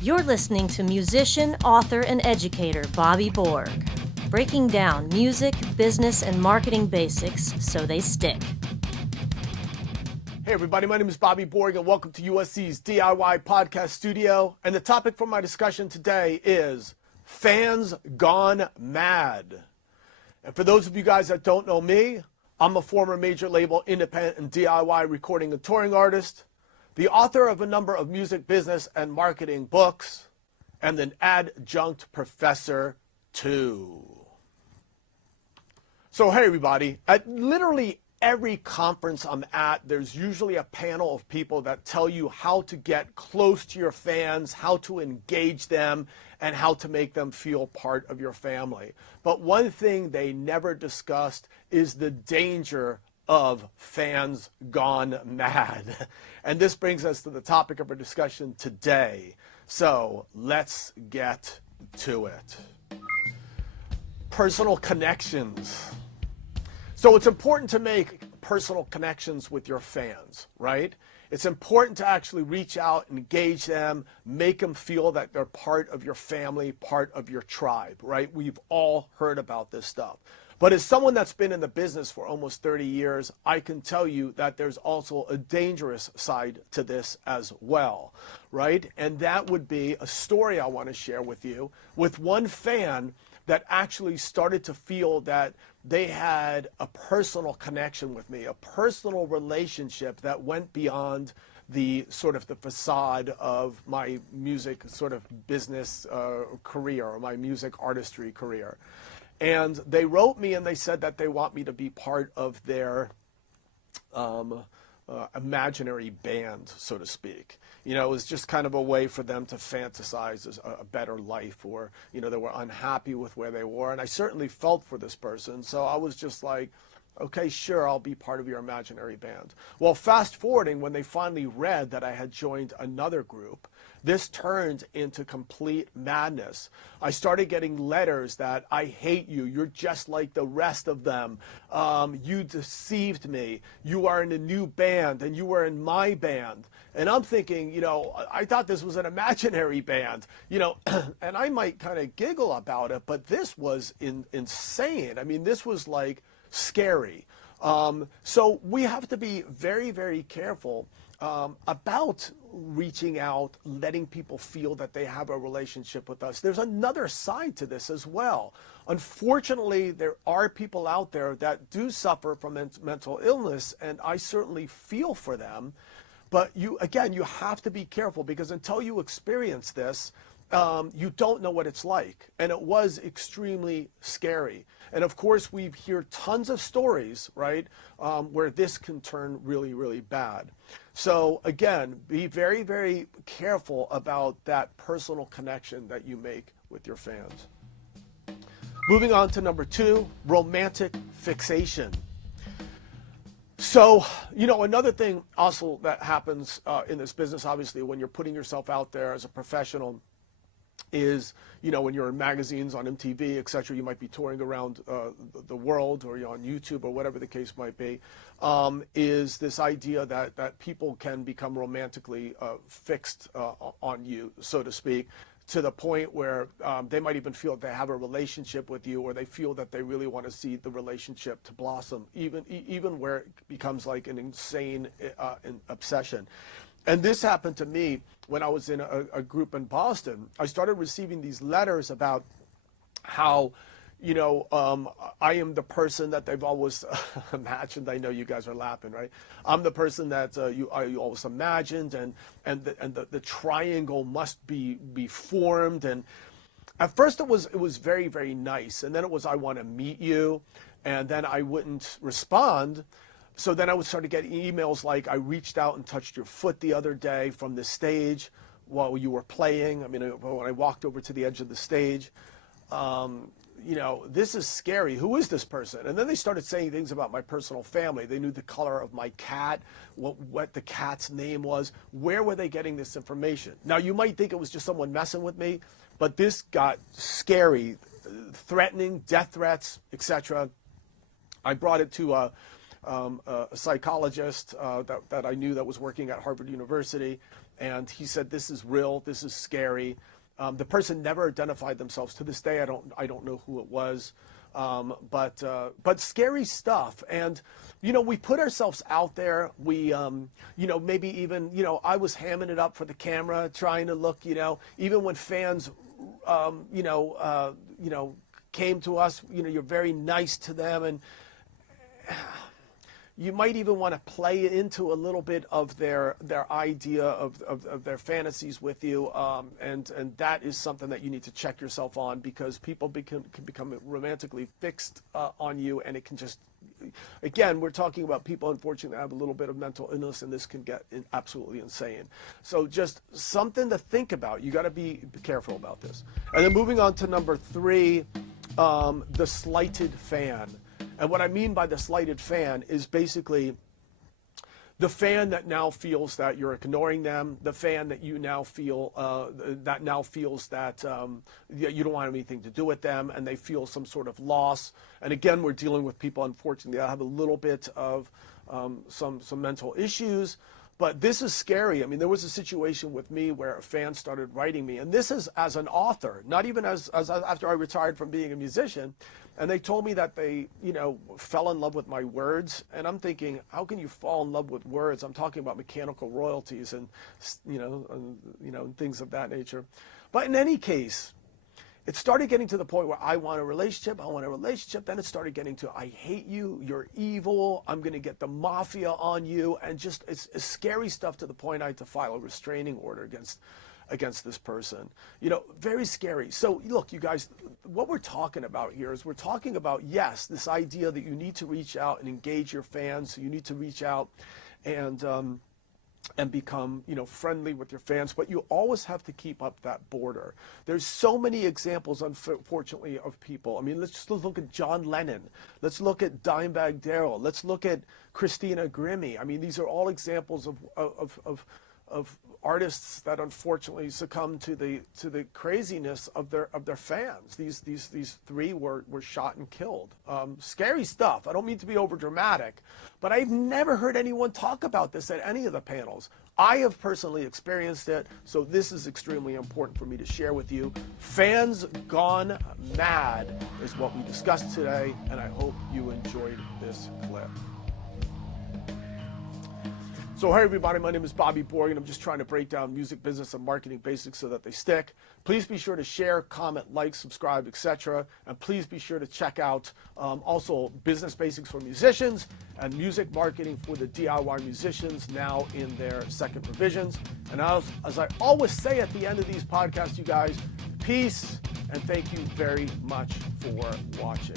You're listening to musician, author, and educator Bobby Borg, breaking down music, business, and marketing basics so they stick. Hey everybody, my name is Bobby Borg and welcome to USC's DIY podcast studio. And the topic for my discussion today is fans gone mad. And for those of you guys that don't know me, I'm a former major label independent and DIY recording and touring artist, the author of a number of music business and marketing books, and an adjunct professor too. So hey everybody, at literally every conference I'm at, there's usually a panel of people that tell you how to get close to your fans, how to engage them, and how to make them feel part of your family. But one thing they never discussed is the danger of fans gone mad. And this brings us to the topic of our discussion today. So let's get to it. Personal connections. So it's important to make personal connections with your fans, right? It's important to actually reach out, engage them, make them feel that they're part of your family, part of your tribe, right? We've all heard about this stuff. But as someone that's been in the business for almost 30 years, I can tell you that there's also a dangerous side to this as well, right? And that would be a story I want to share with you with one fan that actually started to feel that they had a personal connection with me, a personal relationship that went beyond the sort of the facade of my music sort of business career or my music artistry career. And they wrote me and they said that they want me to be part of their imaginary band, so to speak. You know, it was just kind of a way for them to fantasize a better life, or, you know, they were unhappy with where they were. And I certainly felt for this person. So I was just like, okay, sure, I'll be part of your imaginary band. Well, fast forwarding, when they finally read that I had joined another group, this turned into complete madness. I started getting letters that I hate you. You're just like the rest of them. You deceived me. You are in a new band and you were in my band. And I'm thinking, you know, I thought this was an imaginary band, you know, and I might kind of giggle about it, but this was insane. I mean, this was like scary. So we have to be very, very careful about reaching out, letting people feel that they have a relationship with us. There's another side to this as well. Unfortunately, there are people out there that do suffer from mental illness, and I certainly feel for them. But you have to be careful, because until you experience this, you don't know what it's like. And it was extremely scary. And of course, we hear tons of stories, right, where this can turn really, really bad. So again, be very, very careful about that personal connection that you make with your fans. Moving on to number 2, romantic fixation. So, you know, another thing also that happens in this business, obviously, when you're putting yourself out there as a professional, is, you know, when you're in magazines, on MTV, etc., you might be touring around the world, or you're on YouTube, or whatever the case might be, is this idea that people can become romantically fixed on you, so to speak, to the point where they might even feel they have a relationship with you, or they feel that they really want to see the relationship to blossom, even where it becomes like an insane obsession. And this happened to me when I was in a group in Boston. I started receiving these letters about how, you know, I am the person that they've always imagined. I know you guys are laughing, right? I'm the person that you always imagined, and the triangle must be formed. And at first it was very, very nice, and then it was, I want to meet you, and then I wouldn't respond. So then I would start to get emails like, I reached out and touched your foot the other day from the stage while you were playing. I mean, when I walked over to the edge of the stage, you know, this is scary. Who is this person? And then they started saying things about my personal family. They knew the color of my cat, what the cat's name was. Where were they getting this information? Now, you might think it was just someone messing with me, but this got scary, threatening, death threats, etc. I brought it to a psychologist that I knew that was working at Harvard University, And he said, this is real, this is scary. The person never identified themselves. To this day, I don't know who it was. But scary stuff. And, we put ourselves out there. We, maybe even, I was hamming it up for the camera, trying to look, even when fans, came to us, you're very nice to them. And you might even want to play into a little bit of their idea of their fantasies with you, and that is something that you need to check yourself on, because people can become romantically fixed on you, and it can just, again, we're talking about people, unfortunately, that have a little bit of mental illness, and this can get absolutely insane. So just something to think about. You got to be careful about this. And then moving on to number 3, the slighted fan. And what I mean by the slighted fan is basically the fan that now feels that you're ignoring them, the fan that you now feel feels that you don't want anything to do with them, and they feel some sort of loss. And again, we're dealing with people, unfortunately, that have a little bit of some mental issues. But this is scary. I mean, there was a situation with me where a fan started writing me, and this is as an author, not even as after I retired from being a musician. And they told me that they, fell in love with my words. And I'm thinking, how can you fall in love with words? I'm talking about mechanical royalties and, and things of that nature. But in any case, it started getting to the point where I want a relationship. Then it started getting to, I hate you, you're evil, I'm going to get the mafia on you. And just, it's scary stuff, to the point I had to file a restraining order against this person. Very scary. So look, you guys, what we're talking about here is we're talking about, yes, this idea that you need to reach out and engage your fans. So you need to reach out and become, friendly with your fans, but you always have to keep up that border. There's so many examples, unfortunately, of people. I mean, let's just look at John Lennon. Let's look at Dimebag Darrell. Let's look at Christina Grimmie. I mean, these are all examples of artists that unfortunately succumb to the craziness of their fans. These 3 were shot and killed. Scary stuff. I don't mean to be over dramatic, but I've never heard anyone talk about this at any of the panels. I have personally experienced it, so this is extremely important for me to share with you. Fans gone mad is what we discussed today, and I hope you enjoyed this clip. So hey everybody, my name is Bobby Borg, and I'm just trying to break down music business and marketing basics so that they stick. Please be sure to share, comment, like, subscribe, etc. And please be sure to check out also Business Basics for Musicians and Music Marketing for the DIY Musicians, now in their 2nd revisions. And as I always say at the end of these podcasts, you guys, peace, and thank you very much for watching.